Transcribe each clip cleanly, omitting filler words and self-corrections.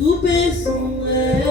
tout peut sombrer.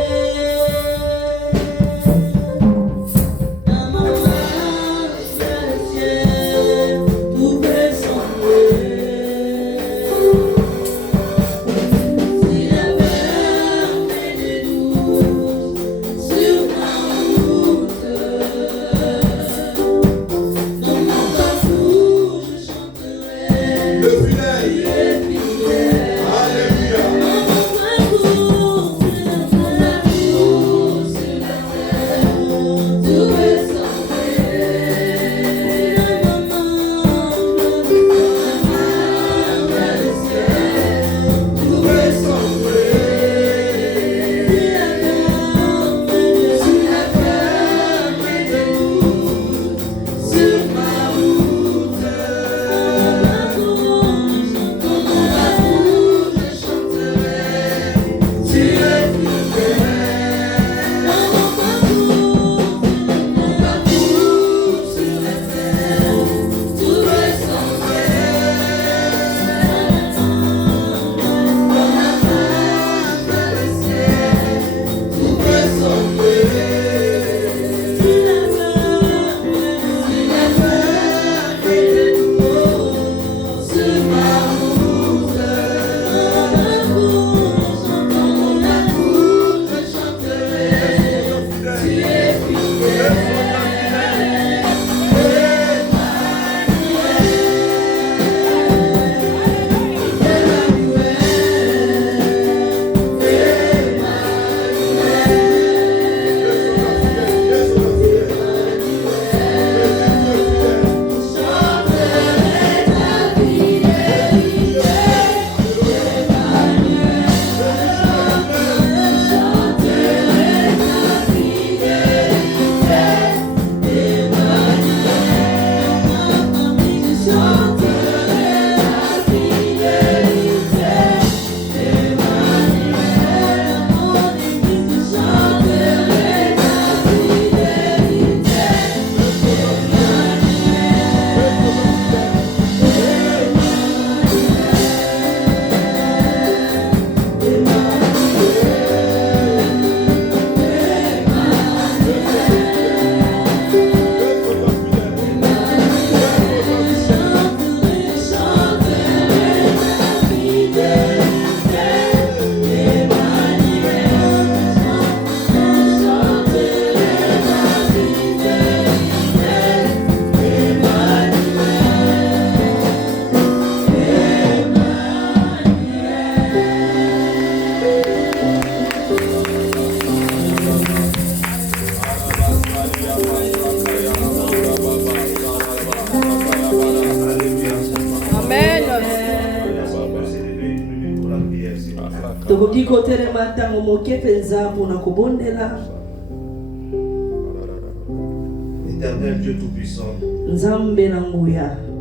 Éternel Dieu Tout-Puissant,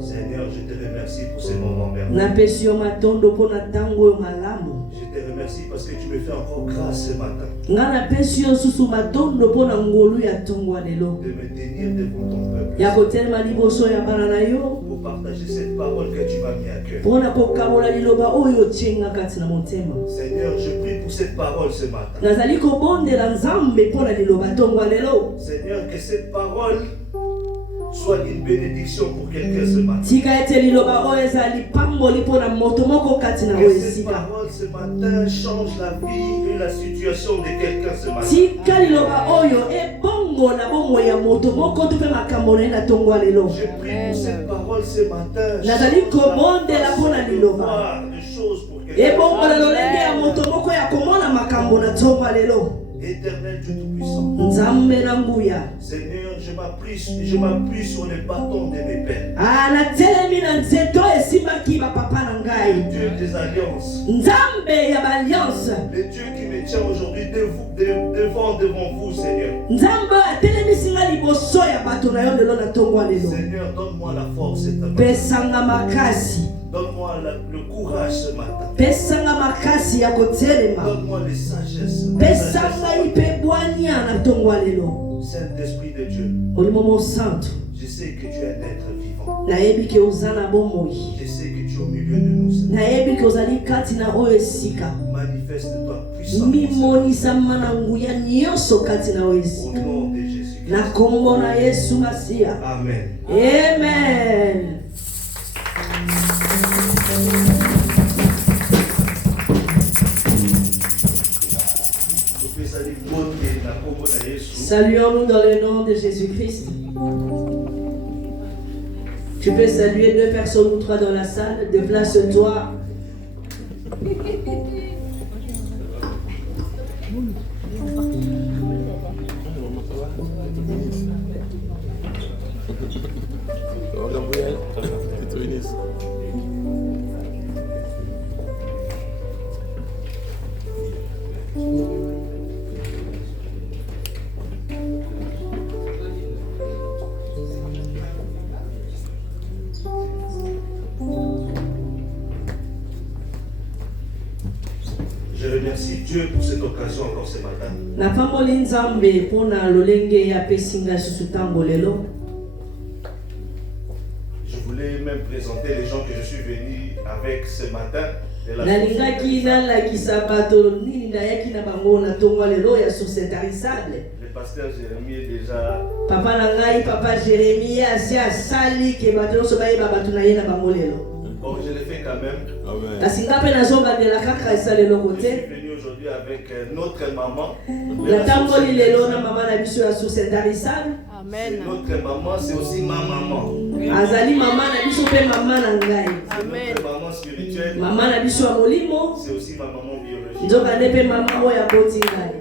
Seigneur, je te remercie pour ces moments merveilleux. Je te remercie parce que tu me fais encore grâce ce matin de me tenir devant ton peuple pour partager cette parole que tu m'as mis à cœur. Seigneur, je prie pour cette parole ce matin. Seigneur, que cette parole soit une bénédiction pour quelqu'un ce matin. Que cette parole ce matin change la vie et la situation de quelqu'un ce matin. Je prie pour cette parole ce matin. Voir des choses pour quelqu'un. Éternel Dieu Tout-Puissant, Seigneur, je m'appuie sur le bâton de mes pères. Le Dieu des alliances. Le Dieu qui me tient aujourd'hui devant vous, Seigneur. Seigneur, donne-moi la force et ta donne-moi le courage ce matin. Donne-moi les sagesses. Saint-Esprit de Dieu, je sais que tu es un être vivant. Je sais que tu es au milieu de nous. Manifeste-toi puissamment. Au nom de Jésus. Amen. Amen. Saluons-nous dans le nom de Jésus-Christ. Tu peux saluer 2 personnes ou 3 dans la salle. Déplace-toi. Je remercie Dieu pour cette occasion encore ce matin. Je voulais même présenter les gens que je suis venu avec ce matin. De la le pasteur Jérémie est déjà. Papa Nangai, Papa Jérémie, Asia Sali, qui est battu sur Baï Babatunaï na Bamolelo. Bon, je l'ai fait quand même. La Singape na Zomba de la Kaka et Salé Je côté. suis venu aujourd'hui avec notre maman. La Tamboli Lelo na maman na biso ya sous Darisal. Amen. Notre maman, c'est aussi ma maman. Azali maman na biso pe maman Nangai. Amen. Notre maman spirituelle. Maman na biso ya Molimo. C'est aussi ma maman biologique. Nzoka nepe maman oya boti ngai.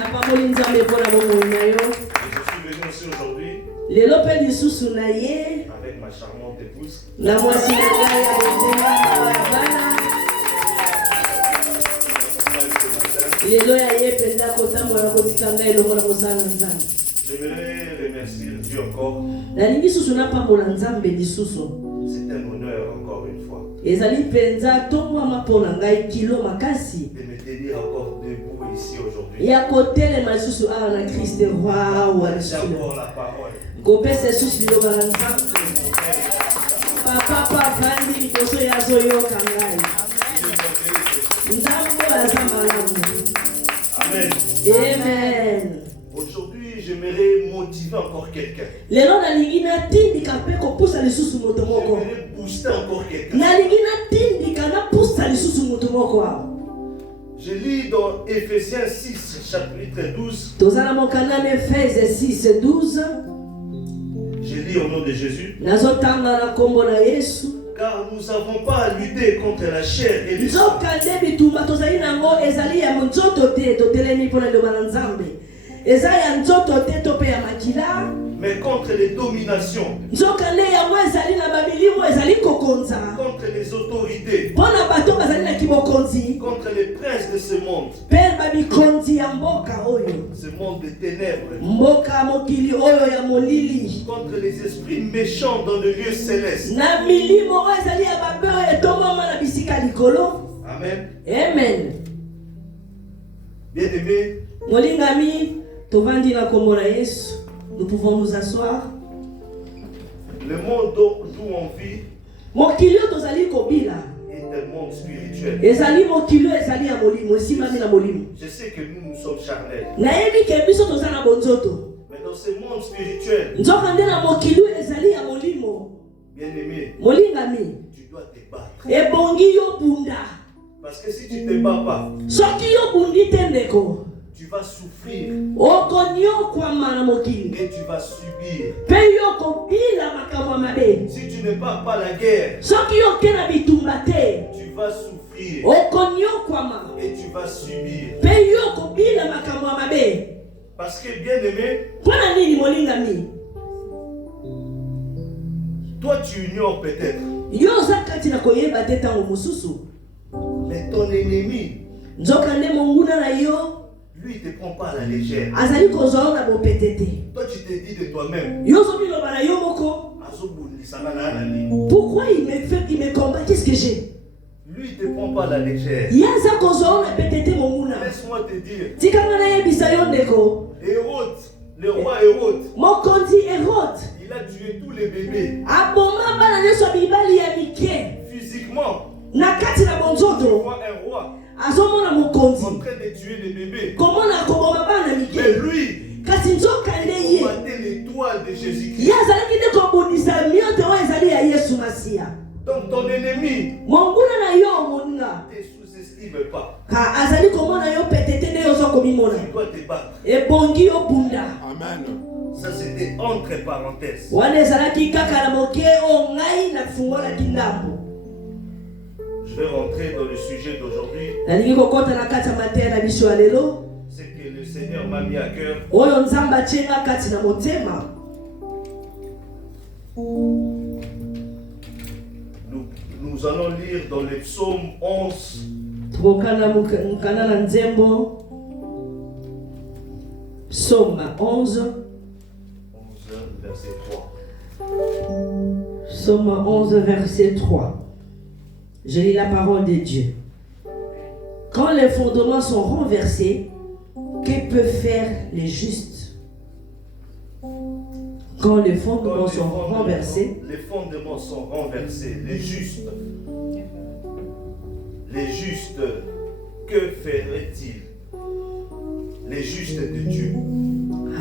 La Pamoli Nzambe pona bomo na yo. Je suis venu aussi aujourd'hui. Lelo pe lisusu na ye. Avec ma charmante épouse. La mwasi na ngai ya botema ya bana. Lelo ya ye penda kotambola kotika ngai elongo na mosala Nzambe. J'aimerais remercier Dieu encore. Nalingi susu na pambola Nzambe lisusu. C'est un honneur encore une fois. Ezali penza tongwama mpona ngai kilo makasi. De me tenir encore debout ici aujourd'hui. Ya kotelema lisusu awa na Kristo wawa J'ai lisusu. encore la parole. Kopesa lisusu liloba na Nzambe. Papa vandi liboso ya zoyoka ngai. Nzambe aza malamu. Amen. Amen. Aujourd'hui, j'aimerais motiver encore quelqu'un. Lelo nalingi natindika mpe kopusa lisusu moto moko. J'aimerais booster encore quelqu'un. Nalingi natindika napusa lisusu moto moko awa. Je lis dans Éphésiens 6, chapitre 12. Tozala mokanda Efeze 6:12. Je lis au nom de Jésus. Nazotanga na kombo na Yesu. Car nous n'avons pas à lutter contre la chair et le sang, Nzoka nde bitumba tozali nango ezali ya nzoto te totelemi mpona liloba na Nzambe. Eza ya nzoto te to pe ya makila. mais contre les dominations, Nzoka nde yango ezali na babilimo ezali kokonza. contre les autorités, Mpona bato bazali na kibokonzi. contre les princes de ce monde, Mpe babikonzi ya mboka oyo. ce monde de ténèbres, Mboka mokili oyo ya molili. contre les esprits méchants dans le lieu céleste. Na milimo oyo ezali ya babe oyo etomama na bisika likolo. Amen. Amen. Bien-aimés, Molingami, tovandi na kombo na Yesu. Nous pouvons nous asseoir. le monde d'où on vit Mokili oyo tozali kobila. est un monde spirituel. Ezali mokili oyo ezali ya molimo, esimami na molimo. Je sais que nous sommes charnels, Nayebi ke biso toza na bonzoto. mais dans ce monde spirituel, Nzoka nde na mokili oyo ezali ya molimo. bien-aimé, Molingami, tu dois te battre. ebongi yo bunda. Parce que si tu ne te bats pas, Soki yo bundi te ndeko, tu vas souffrir okonyokwama na mokili. et tu vas subir. Pe yo kobila makambo ya mabe. Si tu ne bats pas la guerre, Soki yo ke na bitumba te, tu vas souffrir okonyokwama. et tu vas subir. Pe yo kobila makambo ya mabe. Parce que, bien-aimé, Mpona nini molingami? toi tu ignores peut-être, Yo oza kati na koyeba te ntango mosusu. mais ton ennemi, Nzoka nde monguna na yo lui, il ne te prend pas à la légère. azali kozwa yo na bopete te. Toi, tu te dis de toi-même, Yo ozobiloba na yo moko. Pourquoi il me combat? Qu'est-ce que j'ai? Lui, il ne te prend pas à la légère. Yaza kozwa yo na bopete te monguna. Laisse-moi te dire, Tikanga na yebisa yo ndeko. Hérode, Le roi Hérode, mokonzi Hérode il a tué tous les bébés. aboma bana nyonso mibali ya mike Physiquement, na kati na tu bonzoto vois un roi azomona en mokonzi train de tuer les bébés. komona koboma bana Mais mike lui, kasi nzoka nde il ye battait l'étoile de Jésus-Christ. ye azalaki nde kobundisa mioto oyo ezali ya yesu masiya. Donc ton ennemi monguna na yo moninga ne sous-estime pas. ka azali komona yo petete nde yozo komimona Tu dois te battre. ebongi yo bunda. Amen. Ça c'était entre parenthèses. wana ezalaki kaka na moke oyo ngai nafungolaki ndambo. Je vais rentrer dans le sujet d'aujourd'hui. nalingi kokota na kati ya mateya na biso ya lelo C'est que le Seigneur m'a mis à cœur. oyo nzambe atienga kati na motema. Nous allons lire dans le psaume 11. tokokana mokana na nzembo Psaume 11 verset 3. Psaume 11 verset 3. Je lis la parole de Dieu. Quand les fondements sont renversés, que peuvent faire les justes? Quand les fondements sont renversés, Les fondements sont renversés. Les justes, que feraient-ils? Les justes de Dieu,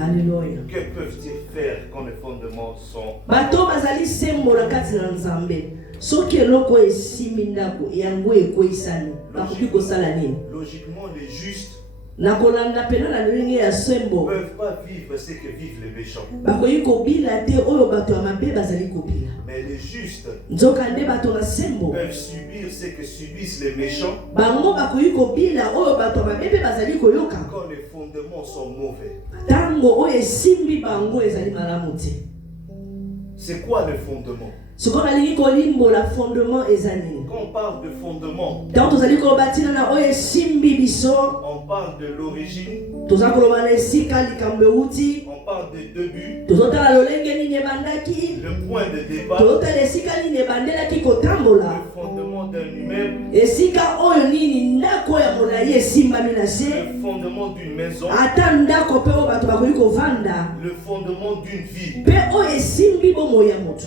Alléluia. que peuvent-ils faire quand les fondements sont... Bato bazali sembo na kati na nzambe. Soki eloko esimbi ndako yango ekoisani bakoki kosala nini? Logiquement, les justes Na kolanda pena na ndenge ya ne sembo peuvent pas vivre ce que vivent les méchants. bakoki kobila te oyo bato ya mabe bazali kobila. Mais les justes Nzoka nde bato na sembo peuvent subir ce que subissent les méchants bango bakoki kobila oyo bato ya mabe mpe bazali koyoka quand les fondements sont mauvais. ntango oyo esimbi bango ezali malamu te. C'est quoi le fondement? sikoyo nalingi kolimbola fondement eza nini? Quand on parle de fondement, ntango tozali koloba ntina na oyo esimbi biso on parle de l'origine, toza koloba na esika likambo euti on parle de début, tozotala lolenge nini ebandaki le point de départ, tozotala esika nini ebandelaki kotambola le fondement d'un immeuble, esika oyo nini ndako ya molai esimbami na se le fondement d'une maison, ata ndako mpe oyo bato bakoki kovanda le fondement d'une vie. mpe oyo esimbi bomoi ya moto.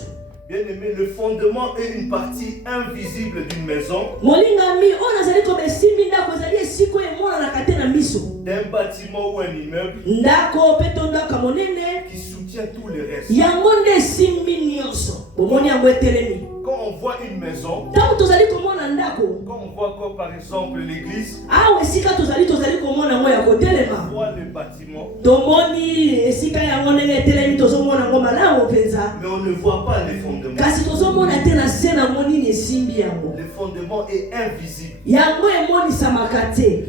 Bien aimé, le fondement est une partie invisible d'une maison, molingami oyo nazali koba esimbi ndako ezali esika oyo emonanaka te na miso, d'un bâtiment ou un immeuble ndako mpe to ndako ya monene qui soutient tout le reste. yango nde esimbi nyonso bomoni yango etelemi. Quand on voit une maison, ntango tozali komona ndako quand on voit comme par exemple l'église, awa esika tozali komona yango ya on kotelema voit le bâtiment, tomoni esika yango ndenge etelemi tozomona yango malamu mpenza mais on ne voit pas les fondements. kasi tozomona te na se nango nini esimbi yango Le fondement est invisible. yango emonisamaka te.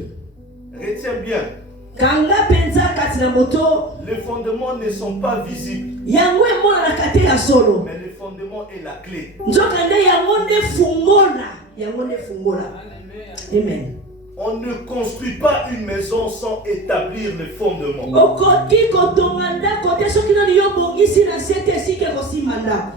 Retiens bien, kanga mpenza kati na moto les fondements ne sont pas visibles, yango emonanaka te ya solo mais le fondement est la clé. nzoka nde yango nde fungola. Amen. On ne construit pas une maison sans établir le fondement. okoki kotonga ndako te soki nani yo bongisi na se te esika ekosimba ndako.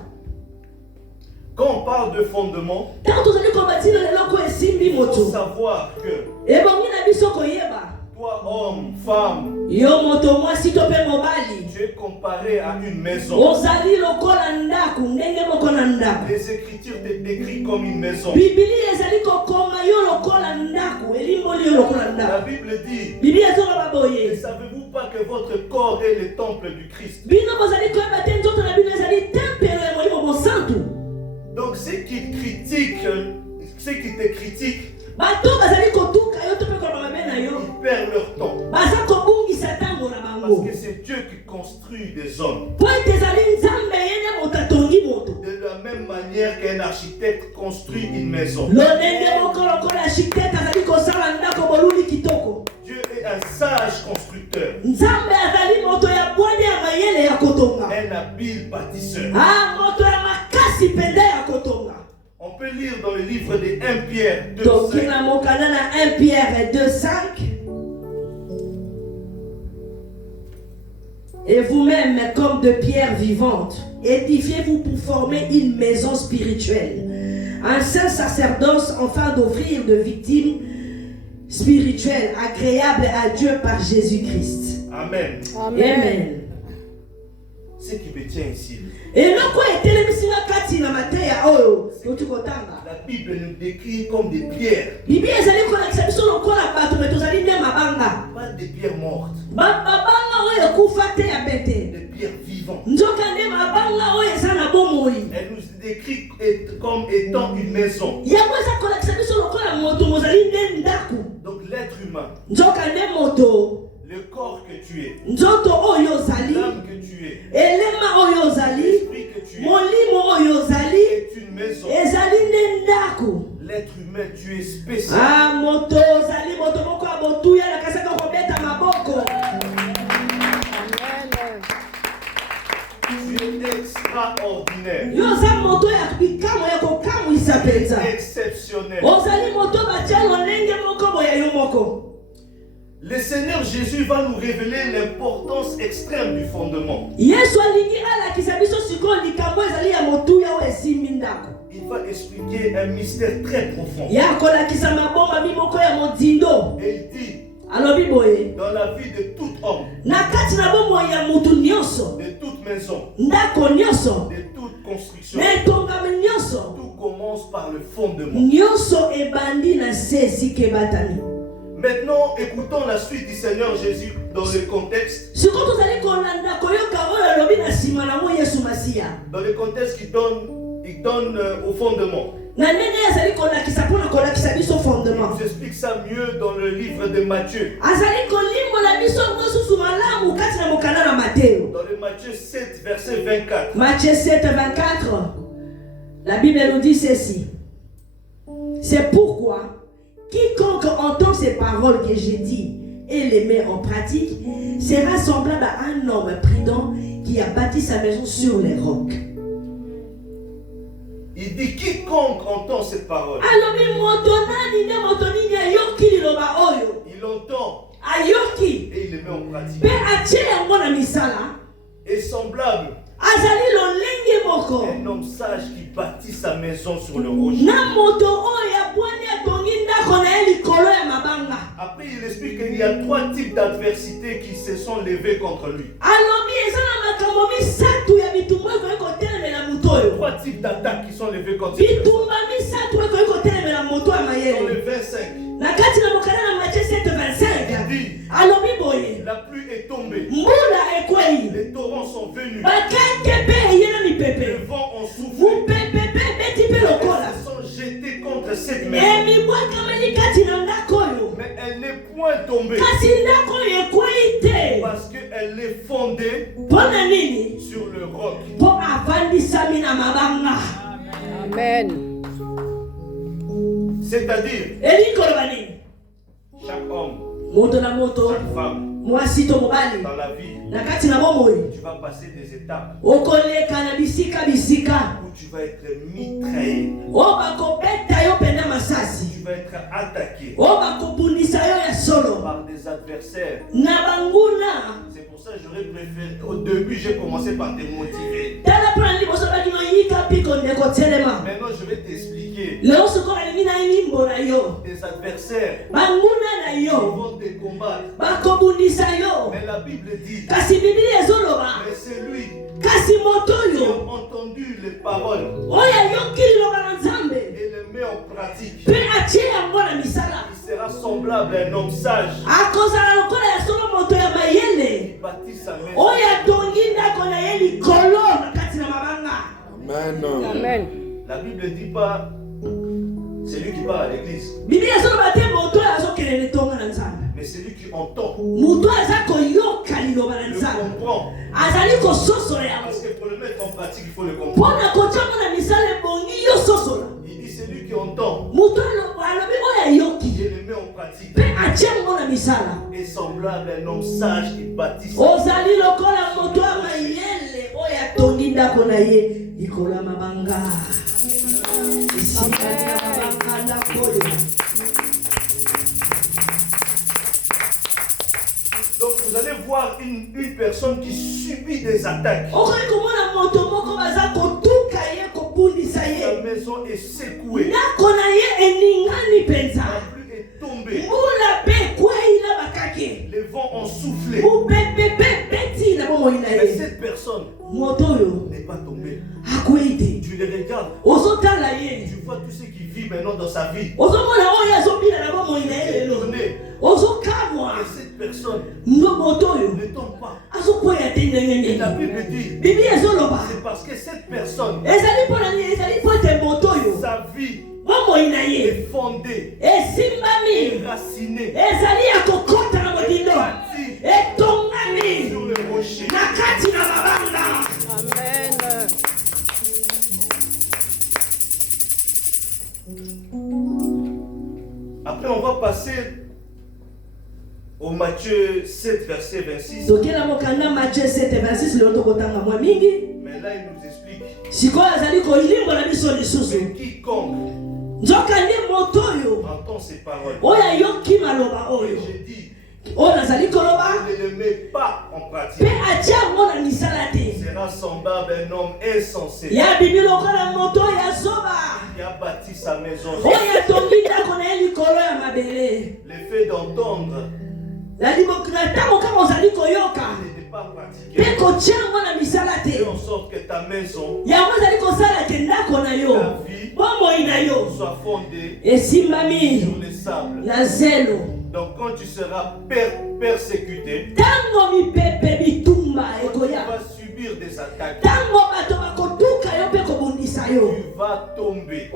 Quand on parle de fondement, ntango tozali kobatina leloko esimbi il faut moto savoir que ebongi na biso koyeba toi, homme, femme, yo moto mwasi to mpe mobali tu es comparé à une maison. ozali lokola ndako ndenge moko na ndako. Les Écritures te décrivent comme une maison. bibilia ezali kokoma yo lokola ndako elimboli yo lokola La ndako. Bible dit, bibilia ezoloba ne boye savez-vous pas que votre corps est le temple du Christ? bino bozali koyeba te nzoto na bino ezali tempelo ya molimo mosantu. Donc ceux qui critiquent, ceux qui te critiquent, bato bazali kotuka yo to mpe koloba mabe na yo ils perdent leur temps. baza kobungisa ntango na Parce bango que c'est Dieu qui construit des hommes. po ete ezali nzambe ye nde moto atongi moto De la même manière qu'un architecte construit une maison. lolenge moko lokola architecte azali kosala ndako boluli kitoko. Dieu est un sage constructeur, nzambe azali moto ya bwani ya mayele ya kotonga un habile bâtisseur. moto ya makasi mpenza ya kotonga. On peut lire dans le livre de 1 Pierre 2, toki 5, na mokanda na 1 Pierre 2:5. Et vous-même, comme de pierres vivantes, édifiez-vous pour former une maison spirituelle, un saint sacerdoce afin d'offrir de victimes spirituelles agréables à Dieu par Jésus-Christ. Amen. Amen. ce qui me tient ici. Et là quoi etelemisina kati na mateya oyo totikotanga. La Bible nous décrit comme des pierres. Biblia ezali kolakisa biso lokola bato me tozali nde mabanga. Pas des pierres mortes. Mabanga oyo ekufa te ya bete. Des pierres vivantes. Nzoka nde mabanga oyo eza na bomoi. Elle nous décrit comme étant une maison. Yango eza kolakisa biso lokola moto mozali nde ndaku. Donc l'être humain. Nzoka nde moto. Le corps que tu es. Nzoto oyo ozali. L'âme que tu es. Elema oyo ozali. L'esprit que tu es. Molimo oyo ozali. Est une maison. Ezali nde ndaku. L'être humain, tu es spécial. Ah, moto ozali moto moko ya botuya na kasaka kobeta maboko. Tu es extraordinaire. Yo za moto ya bikamo ya kokamwisa penza. Exceptionnel. Ozali moto batia lolenge moko boya yo moko. Le Seigneur Jésus va nous révéler l'importance extrême du fondement. Yesu alingi alakisa biso sikoyo likambo ezali ya motuya oyo esimbi ndako. Il va expliquer un mystère très profond. Ya kolakisa mabomba mimoko ya modindo. Et il dit, alobi boye, dans la vie de tout homme, na kati na bomoi ya mutu nyonso, de toute maison, ndako nyonso, de toute construction, na etongami nyonso, tout commence par le fondement. nyonso ebandi na se esika ebatami. Maintenant, écoutons la suite du Seigneur Jésus dans le contexte. Sikoyo tozali kolanda koyoka oyo alobi na nsima na mo Yesu Masiya. Dans le contexte qu'il donne au fondement. Na ndenge azali kolakisa mpona kolakisa biso fondement. Il nous explique ça mieux dans le livre de Matthieu. Azali kolimbola biso mosusu malamu kati na mokanda na Mateo. Dans le Matthieu 7, verset 24. Matthieu 7, 24. La Bible nous dit ceci. C'est pourquoi quiconque entend ces paroles que j'ai dit et les met en pratique sera semblable à un homme prudent qui a bâti sa maison sur les rocs. Il dit quiconque entend cette parole. Il entend et il le met en pratique. Est semblable un homme sage qui bâtit sa maison sur le rocher. Après, il explique qu'il y a 3 types d'adversités qui se sont levées contre lui. 3 types d'attaques qui sont levées contre lui. Dans le 25, il dit, la pluie est tombée, les torrents sont venus, les vents ont soufflé, ils se sont jetés contre cette maison. Mais elle n'est point tombée parce qu'elle est fondée sur le roc. Amen. C'est-à-dire, chaque homme, chaque femme, dans la vie, tu vas passer des étapes où tu vas être mitraillé, tu vas être attaqué par des adversaires. C'est pour ça que j'aurais préféré, au début j'ai commencé par te motiver. Maintenant je vais t'expliquer. Des adversaires qui vont te combattre. Mais la Bible dit, mais c'est lui qui a entendu les paroles et les met en pratique. Il sera semblable à un homme sage qui bâtit sa maison. Amen. La Bible ne dit pas c'est lui qui part à l'église, mais c'est lui qui entend, le comprend. Parce que pour le mettre en pratique, il faut le comprendre. Il dit c'est lui qui entend et le met en pratique. Est semblable à un homme sage qui bâtit sa Donc vous allez voir une personne qui subit des attaques. Sa maison est secouée. La pluie est tombée. Les vents ont soufflé. Mais cette personne n'est pas tombé. Tu le regardes. Tu vois tout ce qui vit maintenant dans sa vie. Il est étonné. Et cette personne ne tombe pas. Et la Bible dit, c'est parce que cette personne, sa vie est fondée, racinée, sur le rocher. Amen. Après, on va passer au Matthieu 7, verset 26. Mais là, il nous explique. Mais quiconque entend ces paroles, et j'ai dit, ne le met pas en pratique, sera semblable à un homme insensé qui a bâti sa maison. L'effet d'entendre n'est pas pratiqué. Fais en sorte que ta maison, ta vie, soit fondée sur le sable. Donc quand tu seras persécuté, tu vas subir des attaques. Tu vas tomber.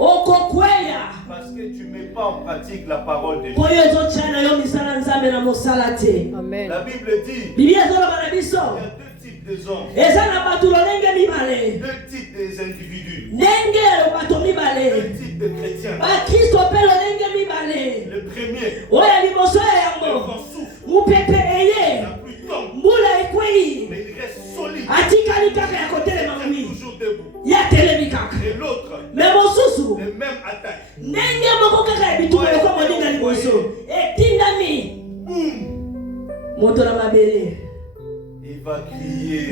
Parce que tu ne mets pas en pratique la parole de Dieu. Amen. La Bible dit, il y a deux types de hommes, deux types d'individus, deux types de chrétiens. Le premier, le vent souffle, la pluie tombe, mais il reste solide, il est toujours debout. Et l'autre, les mêmes attaques. Boum, il va crier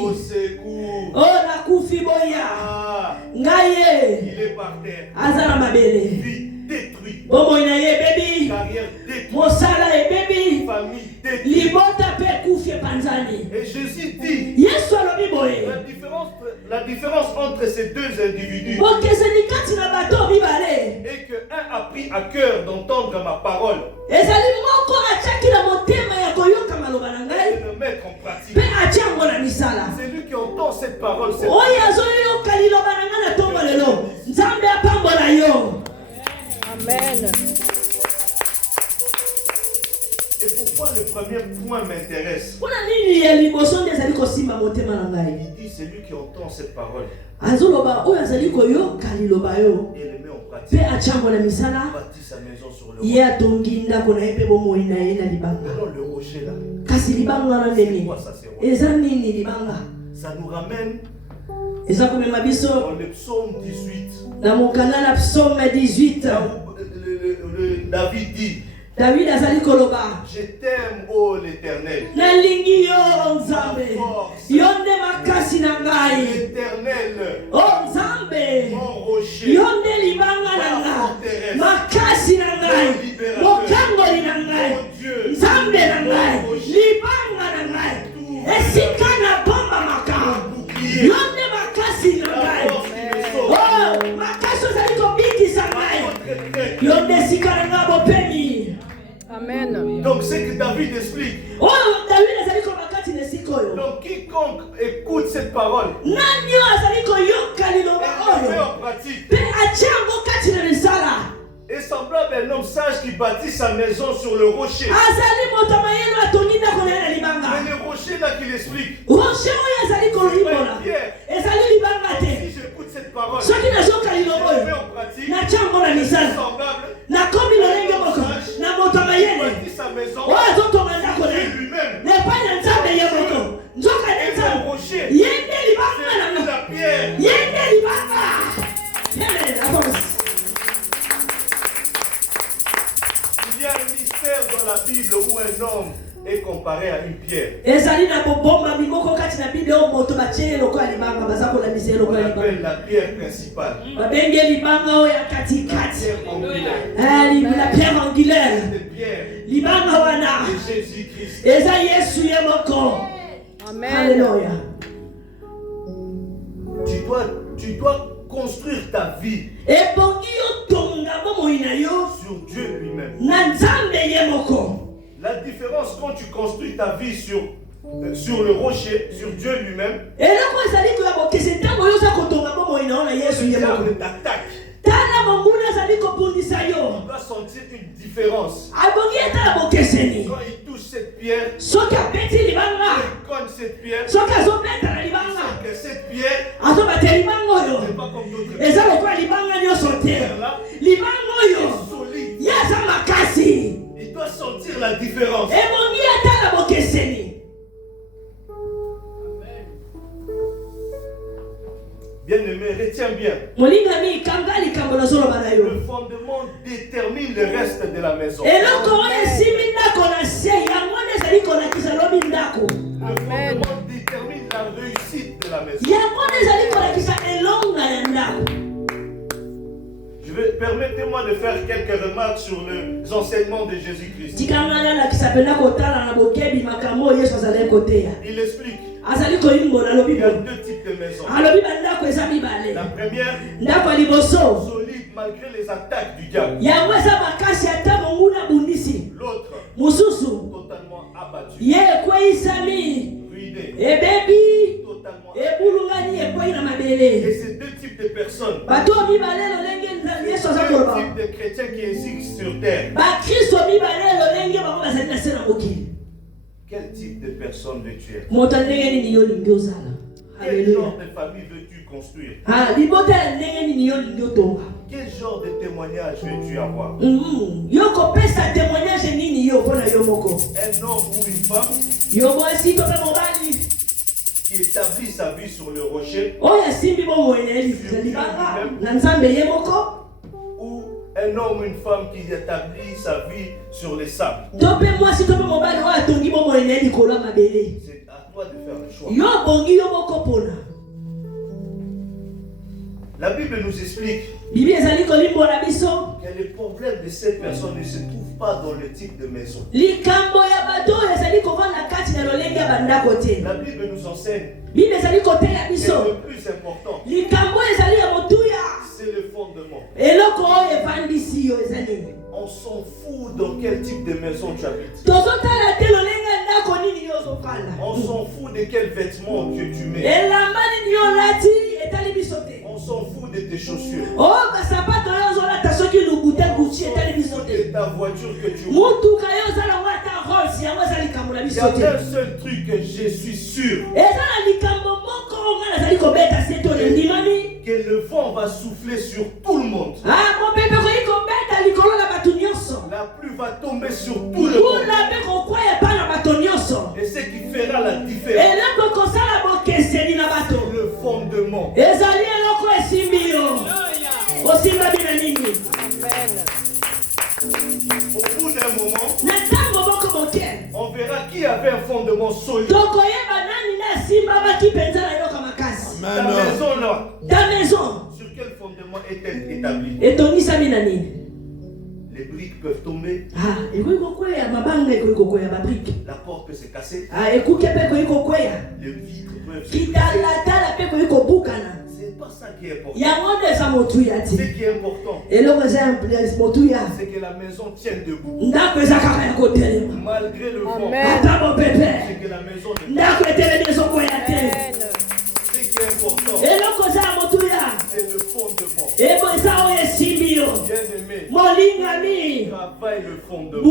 au secours. Il est par terre, vie détruite, carrière détruite, famille détruite. Et Jésus dit, la différence entre ces deux individus est que un a pris à cœur d'entendre ma parole et de le mettre en pratique. C'est lui qui entend cette parole. Amen. Et pourquoi le premier point m'intéresse? Il dit c'est lui qui entend cette parole et le met en pratique. Bâtit sa maison sur le rocher. Alors le rocher là, c'est quoi ça, c'est rocher? Ça nous ramène dans le psaume 18. Là où David dit, je t'aime, ô l'Éternel. L'Éternel, mon rocher, ma forteresse, mon Dieu, Amen. Donc c'est que David explique. Donc quiconque écoute cette parole et le met en pratique est semblable à un homme sage qui bâtit sa maison sur le rocher. Mais le rocher là qu'il explique, c'est pas une pierre. Si j'écoute cette parole et je le mets en pratique, c'est semblable à un homme sage qui bâtit sa maison sur lui-même. Et le rocher, c'est la pierre. Il y a un mystère dans la Bible où un homme est comparé à une pierre. On appelle la pierre principale. La pierre angulaire. Cette pierre est Jésus-Christ. Amen. Alléluia. Tu dois construire ta vie sur Dieu lui-même. La différence quand tu construis ta vie sur le rocher, sur Dieu lui-même, le diable t'attaque. Tu dois sentir une différence. Quand il touche cette pierre, il cogne cette pierre, que cette pierre n'est pas comme d'autres pierres. Là, est solide. Il doit sentir la différence. Bien-aimé, retiens bien. Le fondement détermine le reste de la maison. Le fondement détermine la réussite de la maison. Permettez-moi de faire quelques remarques sur les enseignements de Jésus-Christ. Il explique. Il y a deux types de maisons. La première, solide malgré les attaques du diable. L'autre, totalement abattu, ruiné, totalement abattu. Et ces deux types de personnes, deux types de chrétiens qui existent sur terre. Quel type de personne veux-tu être? Quel genre de famille veux-tu construire? Quel genre de témoignage veux-tu avoir? Un homme ou une femme qui établit sa vie sur le rocher, ou un homme ou une femme qui établit sa vie sur les sables. C'est à toi de faire le choix. La Bible nous explique que les problèmes de cette personne ne se trouvent pas dans le type de maison. La Bible nous enseigne que le plus important, c'est le fondement. On s'en fout dans quel type de maison tu habites. On s'en fout de quels vêtements que tu mets. On s'en fout de tes chaussures. On s'en fout de ta voiture que tu roules. Il y a un seul truc que je suis sûr. Que le vent va souffler sur tout le monde. La pluie va tomber sur tout le monde. Et ce qui fera la différence, c'est le fondement. Au bout d'un moment, on verra qui avait un fondement solide. Ta maison, sur quel fondement est-elle établie? Les briques peuvent tomber. La porte peut se casser. Les vitres peuvent se casser. C'est pas ça qui est important. Ce qui est important, c'est que la maison tienne debout. Malgré le vent, c'est que la maison ne Ce qui est important, c'est le fondement. Bien-aimé, travaille le fondement.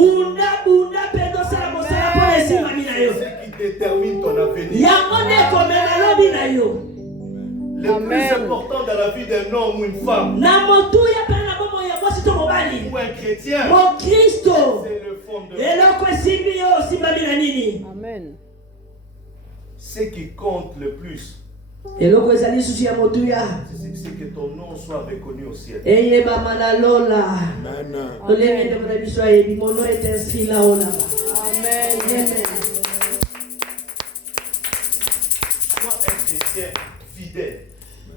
C'est ce qui détermine ton avenir. Le plus important dans la vie d'un homme ou une femme, ou un chrétien, c'est le fondement. Amen. Ce qui compte le plus, c'est que ton nom soit reconnu au ciel. Amen. Sois un chrétien fidèle.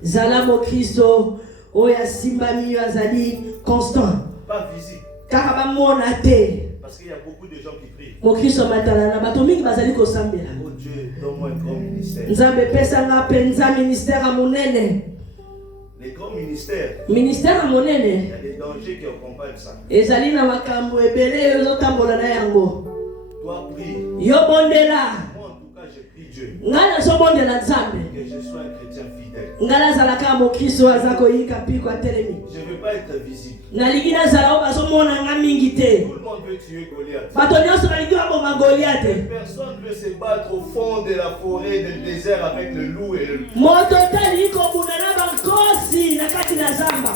Zalamo Christo, oya simbami azali constant. Pas visible. Karabamona te. Parce qu'il y a beaucoup de gens qui prient. Mokristo matala na bato mingi bazali kosambela. Oh Dieu, donne-moi un grand ministère. Nzambe pesa nga penza ministère amunene. Les grands ministères. Ministère Il y amunene. a des dangers qui accompagnent ça. Ezali na makambo ebele ezotambola na yango. Toi prie. Yo bondela. Moi en tout cas je prie Dieu. Ngala so bondela Nzambe. Que je sois un chrétien fidèle. Ngala zalaka mokristo azako yika piko atelemi. Je ne veux pas être visible. Nalingi nazala bazomona nga mingi te. Tout le monde veut tuer Goliath. Bato nyonso balingi baboma Goliath. Personne ne veut se battre au fond de la forêt, du désert avec le loup et le... Moto tali kobuna na bankosi na kati na zamba.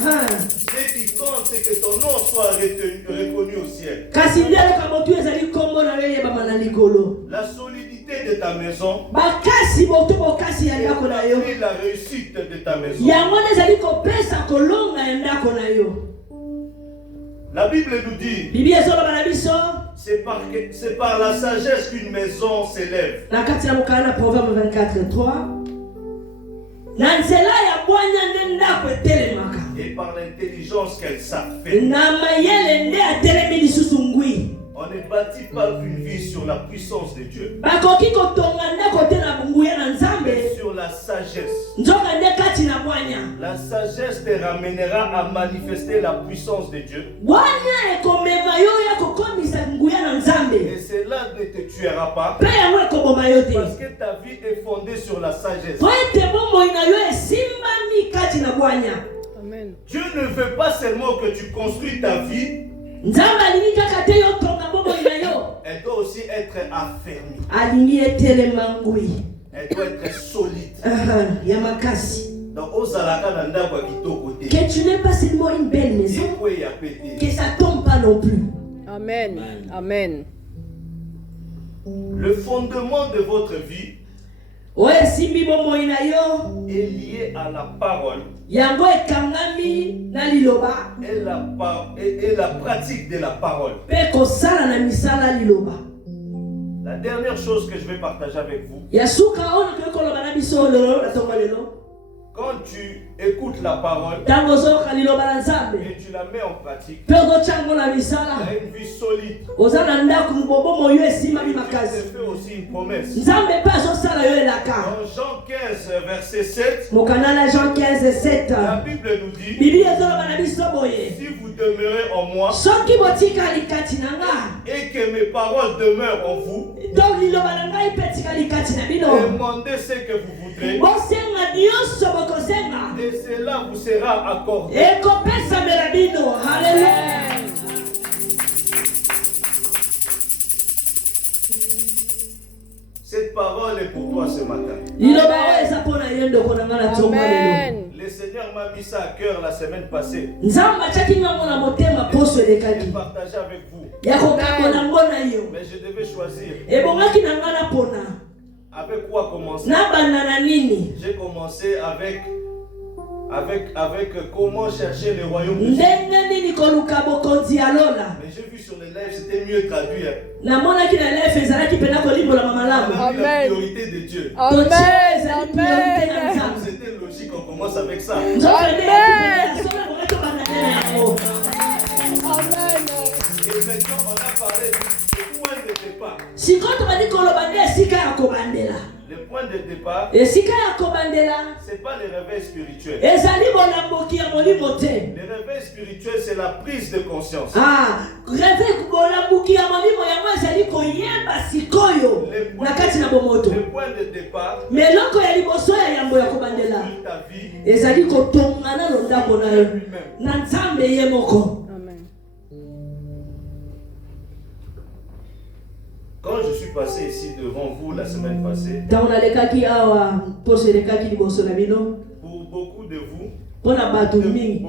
Ce qui compte, c'est que ton nom soit reconnu au ciel. Kasi ndelo kamotu ezali kombo na weye bama na likolo. La solidité de ta maison, Bakasi botu bokasi ya ndako na yo. la réussite de ta maison. Yango ezali kopesa kolonga ya ndako na yo. La Bible nous dit, Bibi ezoloba na biso. c'est par la sagesse qu'une maison s'élève. Na kati na mokala na Proverbe 24:3. Na nzela ya bwanya nde ndako etelemaka. Et par l'intelligence qu'elle s'affait. Na mayele nde atelemi lisusu ngwi. On ne bâtit pas une vie sur la puissance de Dieu, Bakoki kotonga ndako te na bunguya na Nzambe. mais sur la sagesse. Nzoka nde kati na bwanya. La sagesse te ramènera à manifester la puissance de Dieu. Bwanya ekomema yo ya kokomisa nguya na Nzambe. Et cela ne te tuera pas. Pe yango ekoboma yo te. Parce que ta vie est fondée sur la sagesse. Po ete bomoi na yo esimbami kati na bwanya. Amen. Dieu ne veut pas seulement que tu construis ta vie, Nzambe alingi kaka te yo tonga bomoi na yo. elle doit aussi être affermie. Alingi etelema ngui. Elle doit être solide. Ya makasi. Donc, ozalaka na ndako ya kitoko te. Que tu n'aies pas seulement une belle maison, Ekwe ya pété. que ça tombe pas non plus. Amen. Amen. Le fondement de votre vie Oye simbi bomoi na yo. est lié à la parole Yango ekangami na liloba. et la pratique de la parole. Pe kosala na misala liloba. La dernière chose que je vais partager avec vous, Yasuka ono ke koloba na biso lolo na tonga lelo. quand tu écoutes la parole Tango zoka liloba na Nzambe. et tu la mets en pratique, Pe ochango na tu misala. as une vie solide. Oza na ndako bobo moyo esimami Dieu makasi. te fait aussi une promesse. Nzambe pe azosala yo elaka. Dans Jean 15, verset 7, Mokana na Jean 15:7. la Bible nous dit, Bibi ezoloba na biso boye. si vous demeurez en moi Soki botika likati na nga. et que mes paroles demeurent en vous, Donc liloba na ngai pe tika likati na bino. demandez ce que vous voudrez Bosenga nyonso bokosenga. et cela vous sera accordé. Ekopesa mela bino. Hallelujah. Cette parole est pour toi ce matin. Liloba oyo eza mpona ye ndeko na nga na tonga lelo. Amen. Le Seigneur m'a mis ça à cœur la semaine passée. Nzambe atiaki ngango na motema poso Je vais elekaki. partager avec vous. Ya kokakola ngo na yo. Mais je devais choisir Ebongaki na nga na pona. avec quoi commencer. Na banda na nini. J'ai commencé avec comment chercher le royaume de Dieu. Ndenge nini koluka bokonzi ya lola. Mais j'ai vu sur les lèvres, c'était mieux traduit. Namonaki na lefe ezalaki mpena kolimbola malamu. On a vu la Amen. priorité de Dieu. Amen. ezali priorité ya Amen. Nzambe. C'était logique, on commence avec ça. Nzokende ya kipena, sobe bongaki banda nene yango. Amen. Et maintenant, on a parlé du point de départ. Sikoyo tobandi koloba nde esika ya kobandela. Le point de départ, Esika ya kobandela c'est pas le réveil spirituel. ezali bolamboki ya molimo te. Le réveil spirituel, c'est la prise de conscience. Reve bolamboki ya molimo yango ezali koyeba sikoyo na kati na bomoto. Le point de départ, Meloko ya liboso ya yambo ya kobandela sur ta vie, ezali kotongana na ndako na yo na Nzambe ye moko. Amen. quand je suis passé ici devant vous la semaine passée, Ntango nalekaki awa poso elekaki liboso na bino pour beaucoup de vous, mpona bato mingi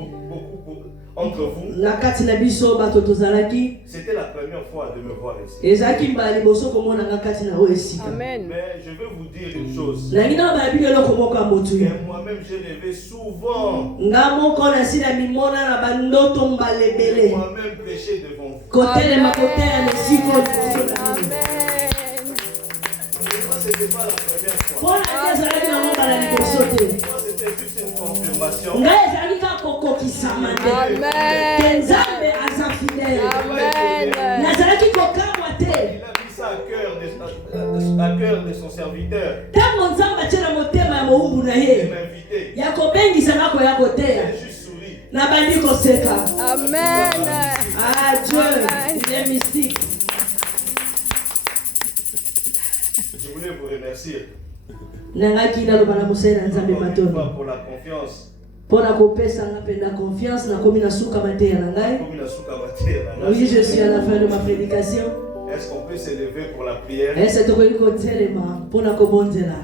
entre vous, na kati na biso bato tozalaki c'était la première fois de me voir ici. ezalaki mbala liboso komona nga kati na oyo esika. Amen. Mais je vais vous dire une chose. Nangi na bayebi eloko moko ya motuya Et moi-même, je l'ai vu souvent. nga moko nasi na mimona na bandoto mbala ebele Moi-même prêcher devant vous. kotelema koteya na esika oyo liboso na bino. Amen. Et moi, c'était pas la première fois. mpona nde ezalaki nango mbala liboso te. Moi, c'était juste une confirmation. ngai ezalaki kaka kokokisama te Amen. ke Nzambe aza fidele. Amen. nazalaki kokamwa te cœur de son serviteur. ntango nzambe atie na motema ya mowumbu na Il ye m'a invité. ya kobengisa ngako ya koteya J'ai juste souri. nabandi koseka. Amen. Ah, Dieu, il est mystique. Je voulais vous remercier. Nangaki naloba na mosala na nzambe Encore une fois matondo. pour la confiance. Mpona kopesa nga mpenda confiance nakomi na suka mateya na ngai. Comme il a souka bâtir là. Oui, je suis à la fin de ma prédication. Est-ce qu'on peut s'élever pour la prière? Est-ce que tokoki kotelema mpona kobonzela?